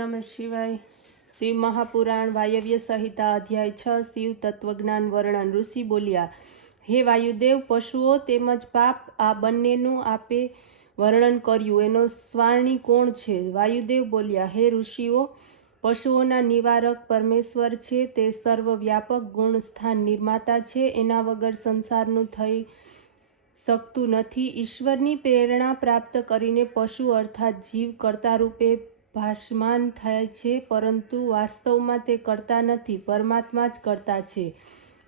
નમઃ શિવાય। શિવ મહાપુરાણ વાયવ્ય સંહિતા અધ્યાય 6 શિવ તત્વજ્ઞાન વર્ણન। ઋષિ બોલ્યા, હે વાયુદેવ, પશુઓ તેમજ પાપ આ બંનેનું આપે વર્ણન કર્યું, એનો સ્વામી કોણ છે? વાયુદેવ બોલ્યા, હે ઋષિઓ, પશુઓના નિવારક પરમેશ્વર છે, તે સર્વવ્યાપક ગુણ સ્થાન નિર્માતા છે, એના વગર સંસારનું થઈ શકતું નથી। ઈશ્વરની પ્રેરણા પ્રાપ્ત કરીને પશુ અર્થાત જીવ કર્તા રૂપે ભાસમાન થાય છે, પરંતુ વાસ્તવમાં તે કરતા નથી, પરમાત્મા જ કરતા છે।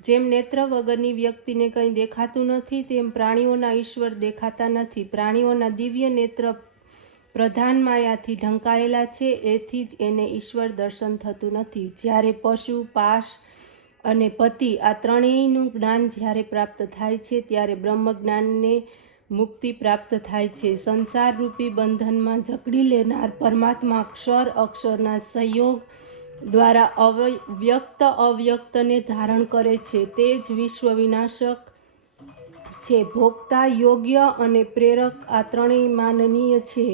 જેમ નેત્ર વગરની વ્યક્તિને કંઈ દેખાતું નથી, તેમ પ્રાણીઓના ઈશ્વર દેખાતા નથી। પ્રાણીઓના દિવ્ય નેત્ર પ્રધાન માયાથી ઢંકાયેલા છે, એથી જ એને ઈશ્વર દર્શન થતું નથી। જ્યારે પશુ, પાશ અને પતિ આ ત્રણેયનું જ્ઞાન જ્યારે પ્રાપ્ત થાય છે, ત્યારે બ્રહ્મ જ્ઞાનને મુક્તિ પ્રાપ્ત થાય છે। સંસાર રૂપી બંધનમાં જકડી લેનાર પરમાત્મા અક્ષર અક્ષરના સંયોગ દ્વારા અવ્યક્તને ધારણ કરે છે, તે જ વિશ્વ વિનાશક છે। ભોગતા, યોગ્ય અને પ્રેરક આ ત્રણેય માનનીય છે।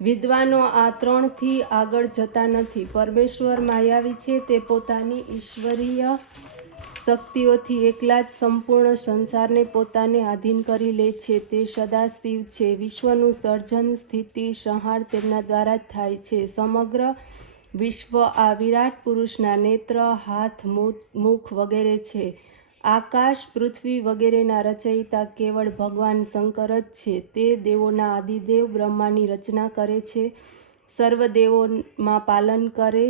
વિદ્વાનો આ ત્રણથી આગળ જતા નથી। પરમેશ્વર માયાવી છે, તે પોતાની ઈશ્વરીય શક્તિઓથી એકલા જ સંપૂર્ણ સંસારને પોતાને આધીન કરી લે છે। તે સદાશિવ છે। વિશ્વનું સર્જન, સ્થિતિ, સંહાર તેમના દ્વારા જ થાય છે। સમગ્ર વિશ્વ આ વિરાટ પુરુષના નેત્ર, હાથ, મુખ વગેરે છે। આકાશ, પૃથ્વી વગેરેના રચયિતા કેવળ ભગવાન શંકર જ છે। તે દેવોના આદિદેવ બ્રહ્માની રચના કરે છે, સર્વ દેવોમાં પાલન કરે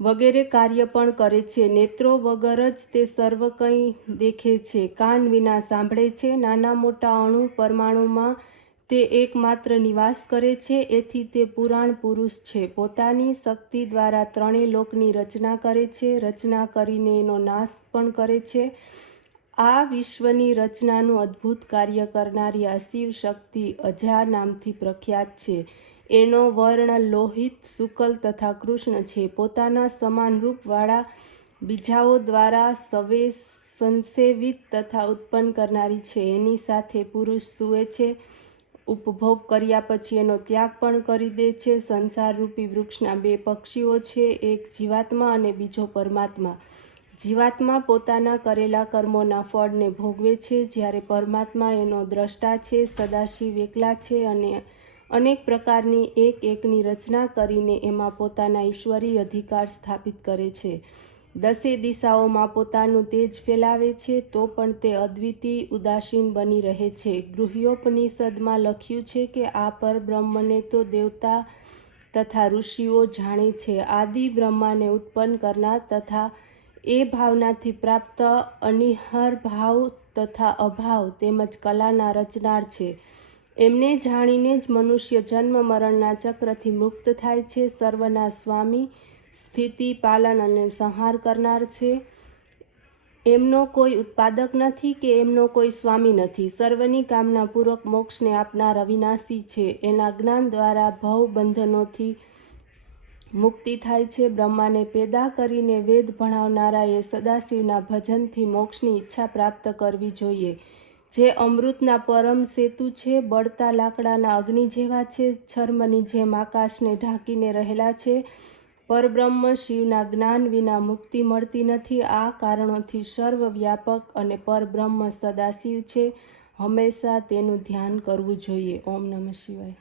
વગેરે કાર્ય પણ કરે છે। નેત્રો વગર જ તે સર્વ કંઈ દેખે છે, કાન વિના સાંભળે છે, નાના મોટા અણુ પરમાણુમાં તે એકમાત્ર નિવાસ કરે છે, એથી તે પુરાણ પુરુષ છે। પોતાની શક્તિ દ્વારા ત્રણેય લોકની રચના કરે છે, રચના કરીને એનો નાશ પણ કરે છે। આ વિશ્વની રચનાનું અદ્ભુત કાર્ય કરનારી આ શિવ શક્તિ અજા નામથી પ્રખ્યાત છે। એનો વર્ણ લોહિત, શુક્લ તથા કૃષ્ણ છે। પોતાના સમાન રૂપવાળા બીજાઓ દ્વારા સંસેવિત તથા ઉત્પન્ન કરનારી છે। એની સાથે પુરુષ સૂવે છે, ઉપભોગ કર્યા પછી એનો ત્યાગ પણ કરી દે છે। સંસાર રૂપી વૃક્ષના બે પક્ષીઓ છે, એક જીવાત્મા અને બીજો પરમાત્મા। જીવાત્મા પોતાના કરેલા કર્મોના ફળને ભોગવે છે, જ્યારે પરમાત્મા એનો દ્રષ્ટા છે। સદાશિવ એકલા છે અને અનેક પ્રકારની એકની રચના કરીને એમાં પોતાના ઈશ્વરી અધિકાર સ્થાપિત કરે છે। દસે દિશાઓમાં પોતાનું તેજ ફેલાવે છે, તો પણ તે અદ્વિતીય ઉદાસીન બની રહે છે। ગૃહ્યોપનિષદમાં લખ્યું છે કે આ પરબ્રહ્મને તો દેવતા તથા ઋષિઓ જાણે છે। આદિ બ્રહ્માને ઉત્પન્ન કરનાર તથા એ ભાવનાથી પ્રાપ્ત અનિહર ભાવ તથા અભાવ તેમજ કલાના રચનાર છે। એમને જાણીને જ મનુષ્ય જન્મ મરણના ચક્રથી મુક્ત થાય છે। સર્વના સ્વામી, સ્થિતિ, પાલન અને સંહાર કરનાર છે। એમનો કોઈ ઉત્પાદક નથી કે એમનો કોઈ સ્વામી નથી। સર્વની કામના પૂર્વક મોક્ષને આપનાર અવિનાશી છે। એના જ્ઞાન દ્વારા ભવ બંધનોથી મુક્તિ થાય છે। બ્રહ્માને પેદા કરીને વેદ ભણાવનારાએ સદાશિવના ભજનથી મોક્ષની ઈચ્છા પ્રાપ્ત કરવી જોઈએ। જે અમૃતના પરમ સેતુ છે, બળતા લાકડાના અગ્નિ જેવા છે, છર્મની જેમ આકાશને ઢાંકીને રહેલા છે। પરબ્રહ્મ શિવના જ્ઞાન વિના મુક્તિ મળતી નથી। આ કારણોથી સર્વવ્યાપક અને પરબ્રહ્મ સદાશિવ છે, હંમેશા તેનું ધ્યાન કરવું જોઈએ। ઓમ નમઃ શિવાય।